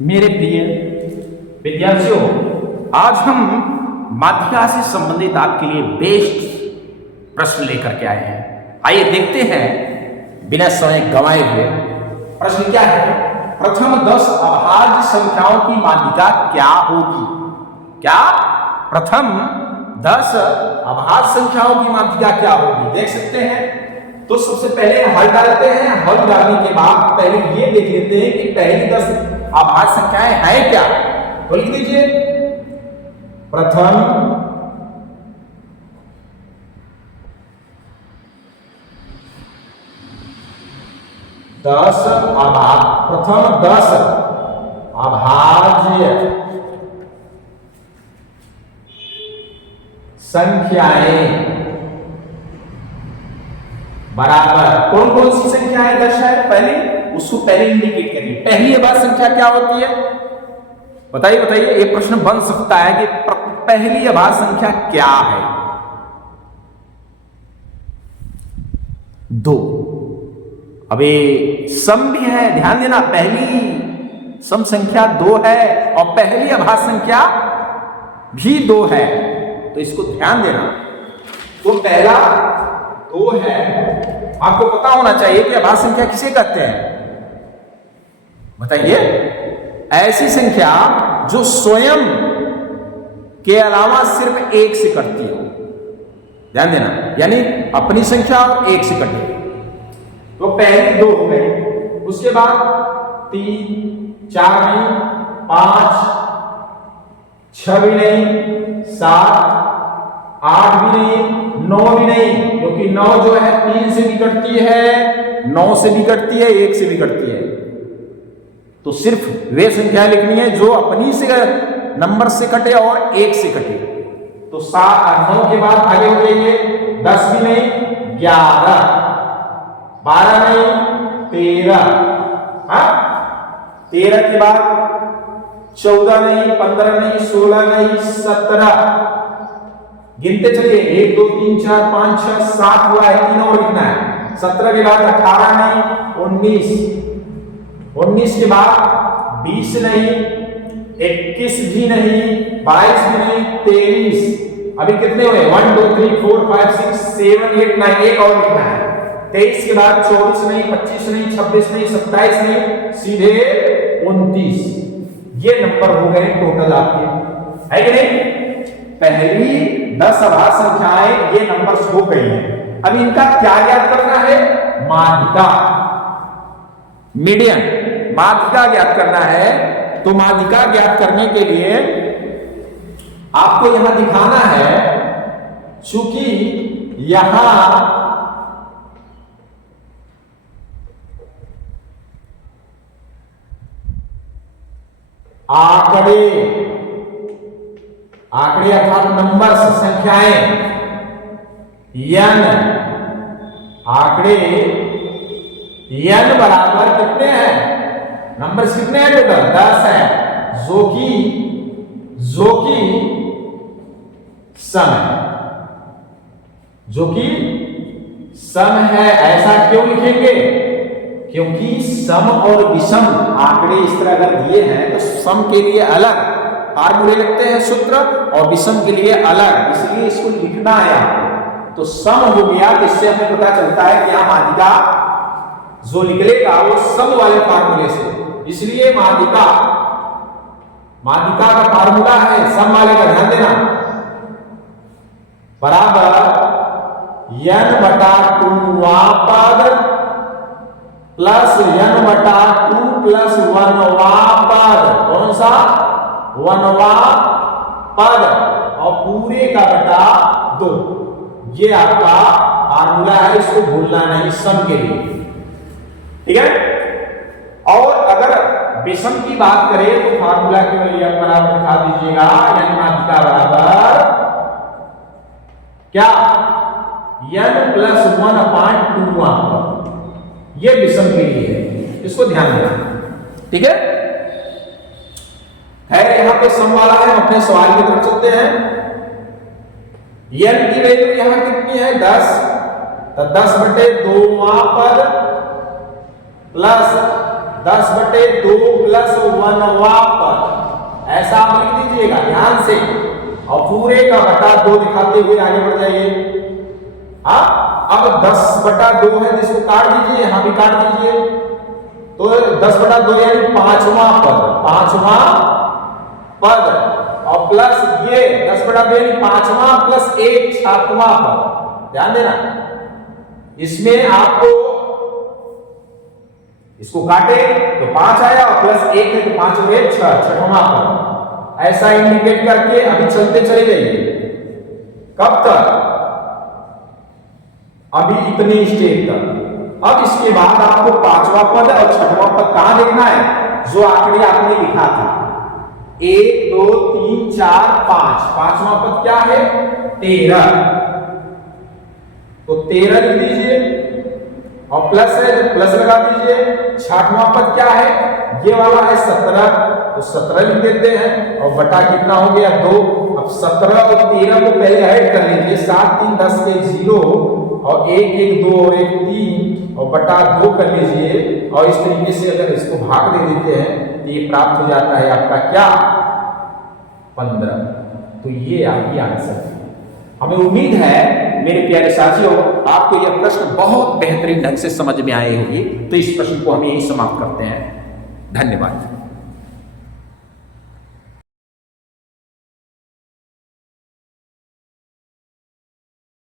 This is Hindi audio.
मेरे प्रिय विद्यार्थियों, आज हम माध्यिका से संबंधित आपके लिए बेस्ट प्रश्न लेकर के आए हैं। आइए देखते हैं बिना समय गंवाए हुए। प्रश्न क्या है? प्रथम 10 अभाज्य संख्याओं की माध्यिका क्या होगी? क्या? प्रथम 10 अभाज्य संख्याओं की माध्यिका क्या होगी? देख सकते हैं। तो सबसे पहले हल डालते हैं। हल डालने के बाद पहले ये देख लेते हैं कि पहली 10 अभाज्य संख्याएं हैं क्या। तो लिख दीजिए प्रथम 10 अभाज्य संख्याएं बराबर कौन कौन सी संख्याएं दर्शाए? पहले इंडिकेट करिए। पहली अभाज्य संख्या क्या होती है? बताइए। ये प्रश्न बन सकता है कि पहली अभाज्य संख्या क्या है? 2। अबे सम भी है, ध्यान देना। पहली सम संख्या 2 है और पहली अभाज्य संख्या भी 2 है, तो इसको ध्यान देना। तो पहला 2 है। आपको पता होना चाहिए कि अभाज्य संख्या किसे कहते हैं? बताइए। ऐसी संख्या जो स्वयं के अलावा सिर्फ 1 से कटती हो। ध्यान देना, यानी अपनी संख्या और 1 से कटे। तो पहली 2 हो गई। उसके बाद 3, 4 नहीं, 5, 6 भी नहीं, 7, 8 भी नहीं, 9 भी नहीं, क्योंकि 9 जो है 3 से भी कटती है, 9 से भी कटती है, 1 से भी कटती है। तो सिर्फ वे संख्या लिखनी है जो अपनी से नंबर से कटे और 1 से कटे। तो 7 9 के बाद आगे हो जाइए। 10 भी नहीं, 11, 12 नहीं, 13, 13 के बाद 14 नहीं, 15 नहीं, 16 नहीं, 17। गिनते चलिए। 1 2 3 4 5 6 7 हुआ है, 3 और लिखना है। 17 के बाद 18 नहीं, 19 के बाद 20 नहीं, 21 भी नहीं, 22 भी नहीं, 23। अभी कितने हुए? 1 2 3 4 5 6 7 8 9। एक और लिखना है। 23 के बाद 24 नहीं, 25 नहीं, 26 नहीं, 27 नहीं, सीधे 29। ये नंबर हो गए टोटल आपके, है कि नहीं? पहली 10 अभाज्य संख्याएं ये नंबर्स हो गई हैं। अब इनका क्या ज्ञात करना है? माध्यिका, मीडियन, माध्यिका ज्ञात करना है। तो माध्यिका ज्ञात करने के लिए आपको यहां दिखाना है, चूंकि यहां आंकड़े अर्थात नंबर्स, संख्याएं, n, आंकड़े n बराबर कितने हैं? नंबर्स कितने हैं टोटल? 10 है, जो कि सम है, सम है। ऐसा क्यों लिखेंगे? क्योंकि सम और विषम आंकड़े इस तरह अगर दिए हैं तो सम के लिए अलग फार्मूले लगते हैं, सूत्र, और विषम के लिए अलग, इसलिए इसको लिखना है आपको। तो सम हो गया, तो इससे हमें पता चलता है कि यहां माध्यिका जो निकलेगा वो सम वाले फार्मूले से। इसलिए माध्यिका का फार्मूला है सम वाले का, ध्यान देना, बराबर n/2वां पद प्लस n/2 प्लस 1वां पद। कौन सा? 1वां पद, और पूरे का बटा 2। ये आपका फार्मूला है, इसको भूलना नहीं सम के लिए, ठीक है? और अगर विषम की बात करें तो फार्मूला केवल n बराबर लिखा दीजिएगा, n माध्यिका बराबर क्या? n plus 1/2। ये विषम के लिए है, इसको ध्यान देना, ठीक है? यहां पे सम वाला है। हम अपने सवाल की तरफ चलते हैं। n की वैल्यू यहां कितनी है? 10, तो 10/2वां पद प्लस 10/2 प्लस 6वां पद, ऐसा आप लिख दीजिएगा ध्यान से, और पूरे का बटा 2 दिखाते हुए आगे बढ़ जाइए। हाँ, अब 10/2 है, जिसको काट दीजिए, यहां भी काट दीजिए, तो 10/2 यानी 5वां पद, 5वां पद, और प्लस ये 10/2 यानी 5वां प्लस 1 7वां पद। ध्यान देना, इसमें आपको इसको काटे तो 5 आया, और प्लस 1 है तो 5 हुए 6, 6वां पद। ऐसा इंडिकेट करके अभी चलते चले जाइए। कब तक? अभी इतने स्टेप तक। अब इसके बाद आपको 5वां पद और 6वां पद कहां देखना है? जो आंकड़े आपने लिखा था 1 2 3 4 5, 5वां पद क्या है? 13, तो 13 लिख दीजिए, और प्लस है तो प्लस लगा दीजिए। 6वां पद क्या है? ये वाला है 17, तो 17 लिख देते हैं, और बटा कितना हो गया? 2। अब 17 और 13 को पहले ऐड कर लीजिए, 7 3 10 के 0, और 1 1 2 और 1 3, और बटा 2 कर लीजिए, और इस तरीके से अगर इसको भाग दे देते हैं तो ये प्राप्त हो जाता है आपका क्या? 15। तो ये आपकी आंसर है। हमें उम्मीद है मेरे प्यारे साथियों, आपको यह प्रश्न बहुत बेहतरीन ढंग से समझ में आए होंगे। तो इस प्रश्न को हम यही समाप्त करते हैं। धन्यवाद।